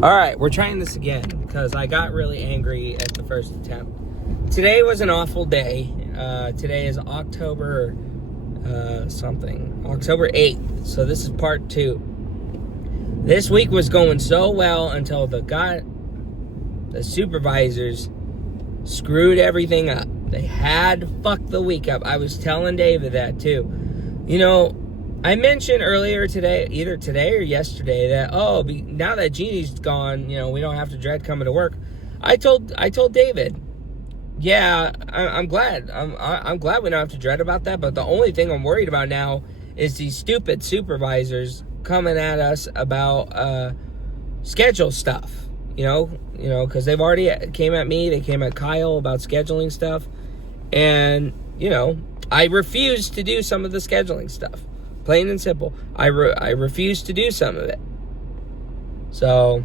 All right, we're trying this again because I got really angry at the first attempt. Today was an awful day. Today is October October 8th. So this is part 2. This week was going so well until the supervisors screwed everything up. They had fucked the week up. I was telling David that too. You know, I mentioned earlier today, either today or yesterday, that now that Jeannie's gone, you know, we don't have to dread coming to work. I told David, yeah, I'm glad. I'm glad we don't have to dread about that. But the only thing I'm worried about now is these stupid supervisors coming at us about schedule stuff. You know, because they've already came at me. They came at Kyle about scheduling stuff, and you know, I refuse to do some of the scheduling stuff. Plain and simple. I refuse to do some of it. So,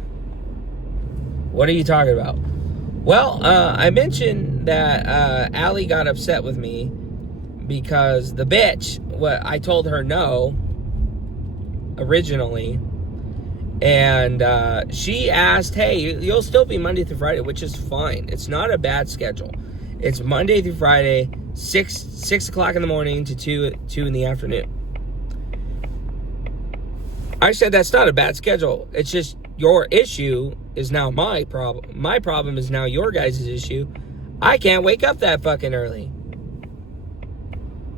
what are you talking about? Well, I mentioned that Allie got upset with me because the bitch, I told her no originally, and she asked, hey, you'll still be Monday through Friday, which is fine. It's not a bad schedule. It's Monday through Friday, 6 o'clock in the morning to 2 in the afternoon. I said that's not a bad schedule. It's just your issue is now my problem. My problem is now your guys' issue. I can't wake up that fucking early.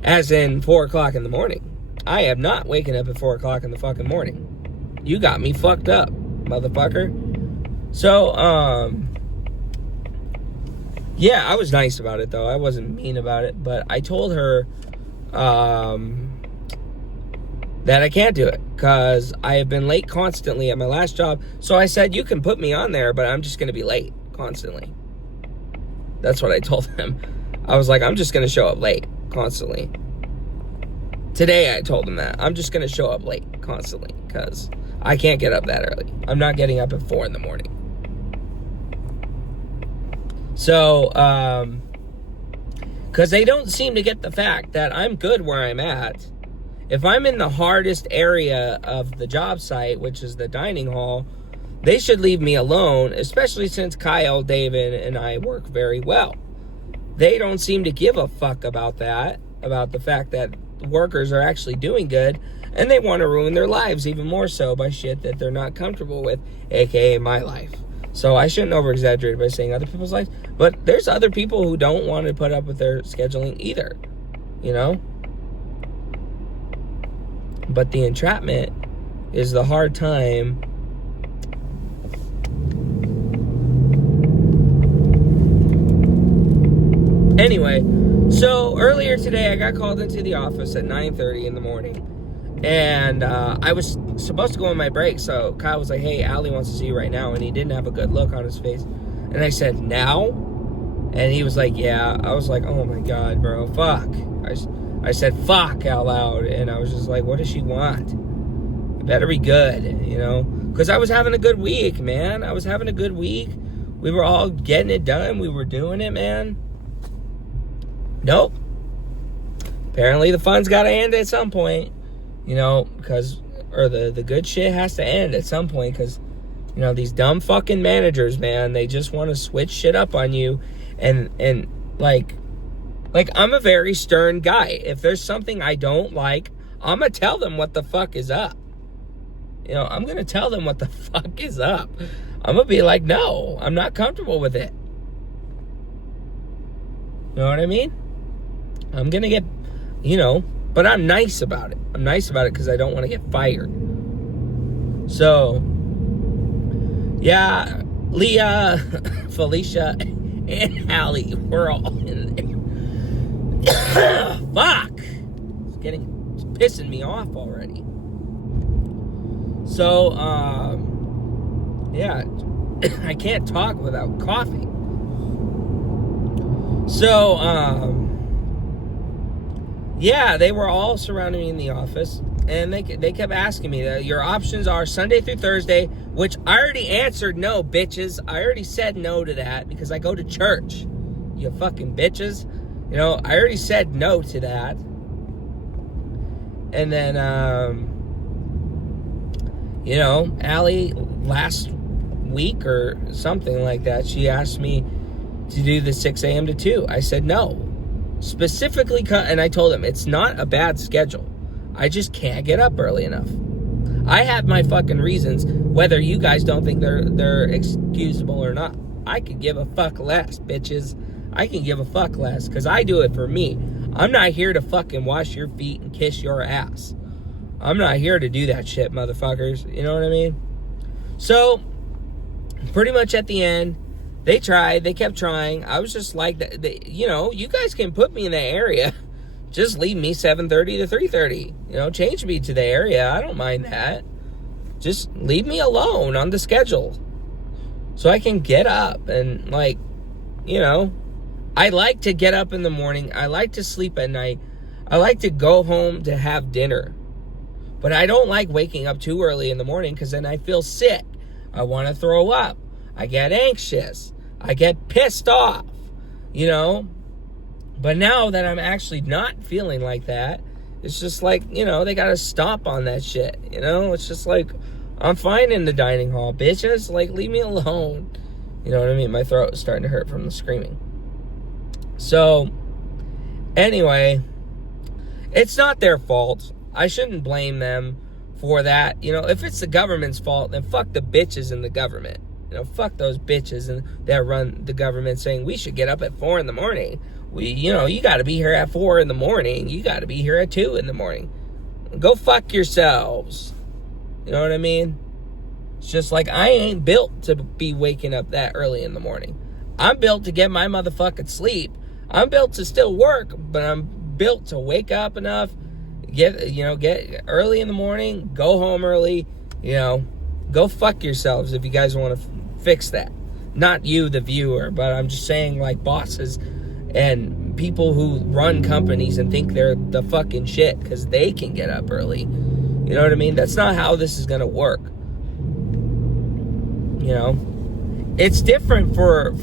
As in 4 o'clock in the morning. I am not waking up at 4 o'clock in the fucking morning. You got me fucked up, motherfucker. So, yeah, I was nice about it, though. I wasn't mean about it. But I told her, that I can't do it because I have been late constantly at my last job. So I said, you can put me on there, but I'm just going to be late constantly. That's what I told them. I was like, I'm just going to show up late constantly. Today I told them that. I'm just going to show up late constantly because I can't get up that early. I'm not getting up at 4 in the morning. So, because they don't seem to get the fact that I'm good where I'm at. If I'm in the hardest area of the job site, which is the dining hall, they should leave me alone, especially since Kyle, David, and I work very well. They don't seem to give a fuck about that, about the fact that workers are actually doing good, and they want to ruin their lives even more so by shit that they're not comfortable with, aka my life. So I shouldn't over-exaggerate by saying other people's lives, but there's other people who don't want to put up with their scheduling either, you know? But the entrapment is the hard time. Anyway, so earlier today I got called into the office at 9:30 in the morning. And I was supposed to go on my break, so Kyle was like, hey, Allie wants to see you right now. And he didn't have a good look on his face. And I said, now? And he was like, yeah. I was like, oh my God, bro, fuck. I said, fuck out loud, and I was just like, what does she want? It better be good, you know? Because I was having a good week, man. I was having a good week. We were all getting it done. We were doing it, man. Nope. Apparently the fun's got to end at some point, you know, or the good shit has to end at some point, because, you know, these dumb fucking managers, man, they just want to switch shit up on you, and like, I'm a very stern guy. If there's something I don't like, I'm going to tell them what the fuck is up. You know, I'm going to tell them what the fuck is up. I'm going to be like, no, I'm not comfortable with it. You know what I mean? I'm going to get, you know, but I'm nice about it. I'm nice about it because I don't want to get fired. So, yeah, Leah, Felicia, and Allie, we're all in there. Fuck! It's pissing me off already. So, yeah, I can't talk without coughing. So, yeah, they were all surrounding me in the office, and they kept asking me, your options are Sunday through Thursday, which I already answered no, bitches. I already said no to that because I go to church, you fucking bitches. You know, I already said no to that. And then, you know, Allie, last week or something like that, she asked me to do the 6 a.m. to 2. I said no. Specifically, and I told him, it's not a bad schedule. I just can't get up early enough. I have my fucking reasons, whether you guys don't think they're excusable or not. I could give a fuck less, bitches. I can give a fuck less, because I do it for me. I'm not here to fucking wash your feet and kiss your ass. I'm not here to do that shit, motherfuckers. You know what I mean? So, pretty much at the end, they tried. They kept trying. I was just like, you know, you guys can put me in the area. Just leave me 7:30 to 3:30. You know, change me to the area. I don't mind that. Just leave me alone on the schedule, so I can get up and, like, you know, I like to get up in the morning. I like to sleep at night. I like to go home to have dinner. But I don't like waking up too early in the morning, because then I feel sick. I want to throw up. I get anxious. I get pissed off, you know? But now that I'm actually not feeling like that, it's just like, you know, they got to stop on that shit, you know? It's just like, I'm fine in the dining hall, bitches. Like, leave me alone. You know what I mean? My throat is starting to hurt from the screaming. So, anyway, it's not their fault. I shouldn't blame them for that. You know, if it's the government's fault, then fuck the bitches in the government. You know, fuck those bitches that run the government saying we should get up at 4 in the morning. You know, you got to be here at 4 in the morning. You got to be here at 2 in the morning. Go fuck yourselves. You know what I mean? It's just like, I ain't built to be waking up that early in the morning. I'm built to get my motherfucking sleep. I'm built to still work, but I'm built to wake up enough, get early in the morning, go home early, you know. Go fuck yourselves if you guys want to fix that. Not you, the viewer, but I'm just saying, like, bosses and people who run companies and think they're the fucking shit because they can get up early. You know what I mean? That's not how this is going to work. You know? It's different for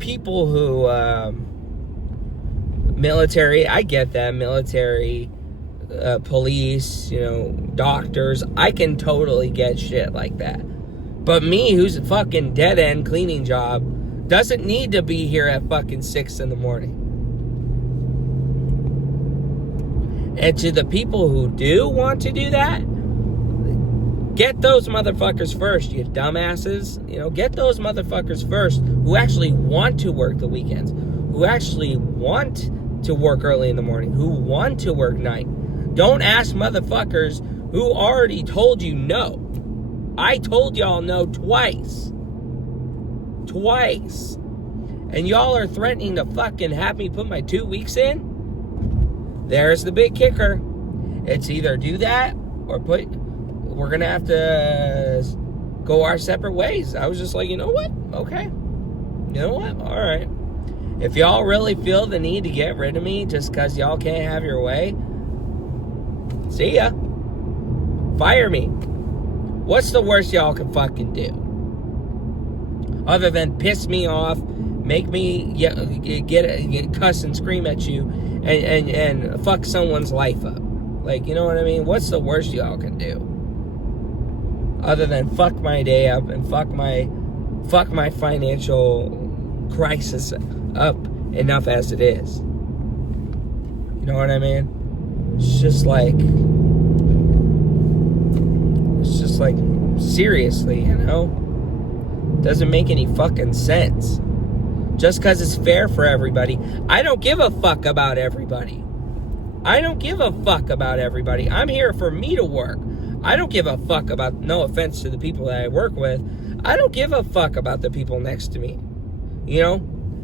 people who, military, I get that, military, police, you know, doctors, I can totally get shit like that. But me, who's a fucking dead-end cleaning job, doesn't need to be here at fucking 6 in the morning. And to the people who do want to do that, get those motherfuckers first, you dumbasses. You know, get those motherfuckers first who actually want to work the weekends, who actually want to work early in the morning, who want to work night. Don't ask motherfuckers who already told you no. I told y'all no twice. Twice. And y'all are threatening to fucking have me put my 2 weeks in? There's the big kicker. It's either do that or we're gonna have to go our separate ways. I was just like, you know what? Okay. You know what? All right. If y'all really feel the need to get rid of me just because y'all can't have your way, see ya. Fire me. What's the worst y'all can fucking do? Other than piss me off, make me get cuss and scream at you, and fuck someone's life up. Like, you know what I mean? What's the worst y'all can do? Other than fuck my day up and fuck my financial crisis up enough as it is. You know what I mean? It's just like, seriously, you know? Doesn't make any fucking sense. Just because it's fair for everybody. I don't give a fuck about everybody. I don't give a fuck about everybody. I'm here for me to work. I don't give a fuck about, no offense to the people that I work with, I don't give a fuck about the people next to me. You know?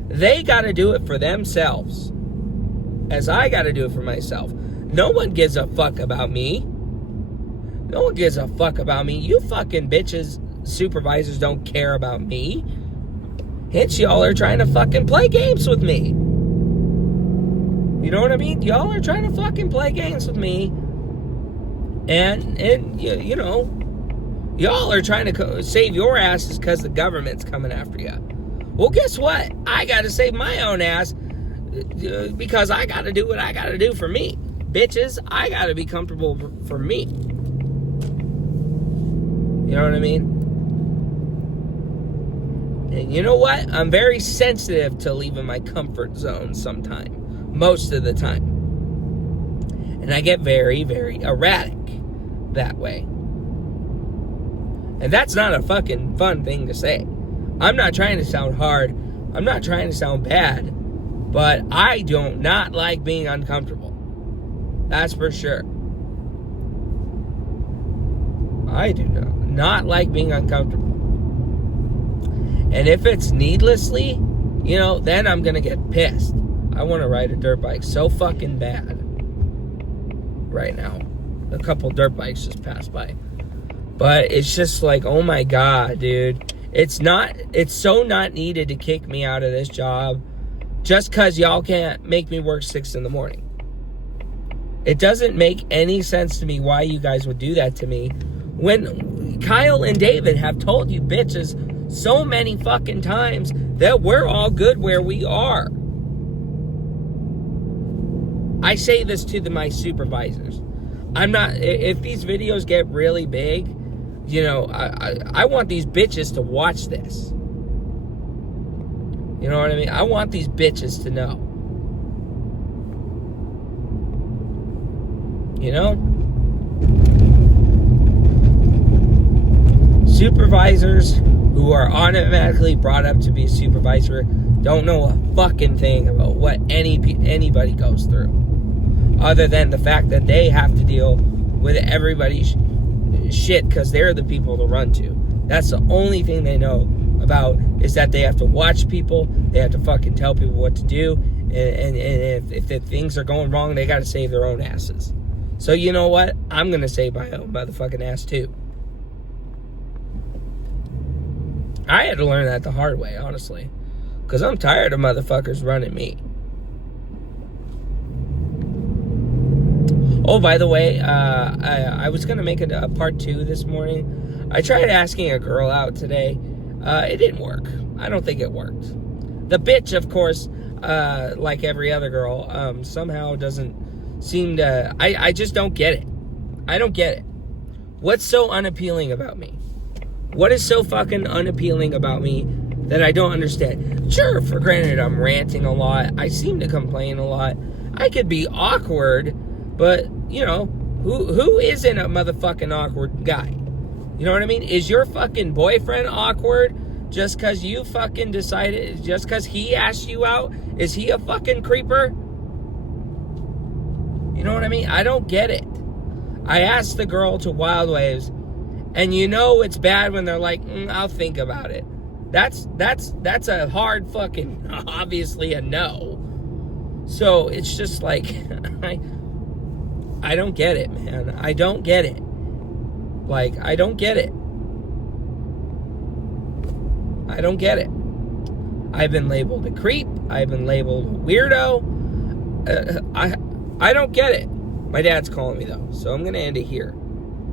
They got to do it for themselves. As I got to do it for myself. No one gives a fuck about me. No one gives a fuck about me. You fucking bitches, supervisors don't care about me. Hence, y'all are trying to fucking play games with me. You know what I mean? Y'all are trying to fucking play games with me. And you know, y'all are trying to save your asses because the government's coming after you. Well, guess what? I got to save my own ass because I got to do what I got to do for me. Bitches, I got to be comfortable for me. You know what I mean? And you know what? I'm very sensitive to leaving my comfort zone sometime. Most of the time. And I get very, very erratic that way. And that's not a fucking fun thing to say. I'm not trying to sound hard. I'm not trying to sound bad. But I do not like being uncomfortable. That's for sure. I do not like being uncomfortable. And if it's needlessly, then I'm going to get pissed. I want to ride a dirt bike so fucking bad right now. A couple dirt bikes just passed by. But it's just like, oh my God, dude. It's so not needed to kick me out of this job just because y'all can't make me work 6 in the morning. It doesn't make any sense to me why you guys would do that to me when Kyle and David have told you bitches so many fucking times that we're all good where we are. I say this to my supervisors. If these videos get really big, I want these bitches to watch this. You know what I mean? I want these bitches to know. Supervisors who are automatically brought up to be a supervisor don't know a fucking thing about what anybody goes through. Other than the fact that they have to deal with everybody's shit because they're the people to run to. That's the only thing they know about, is that they have to watch people. They have to fucking tell people what to do. And if things are going wrong, they got to save their own asses. So you know what? I'm going to save my own motherfucking ass too. I had to learn that the hard way, honestly. Because I'm tired of motherfuckers running me. Oh, by the way, I was going to make a part 2 this morning. I tried asking a girl out today. It didn't work. I don't think it worked. The bitch, of course, like every other girl, somehow doesn't seem to... I just don't get it. I don't get it. What's so unappealing about me? What is so fucking unappealing about me that I don't understand? Sure, for granted, I'm ranting a lot. I seem to complain a lot. I could be awkward, but, who isn't a motherfucking awkward guy? You know what I mean? Is your fucking boyfriend awkward just because you fucking decided, just because he asked you out? Is he a fucking creeper? You know what I mean? I don't get it. I asked the girl to Wild Waves, and it's bad when they're like, I'll think about it. That's a hard fucking, obviously a no. So it's just like, I don't get it, man. I don't get it. Like, I don't get it. I don't get it. I've been labeled a creep. I've been labeled a weirdo. I don't get it. My dad's calling me, though, so I'm going to end it here.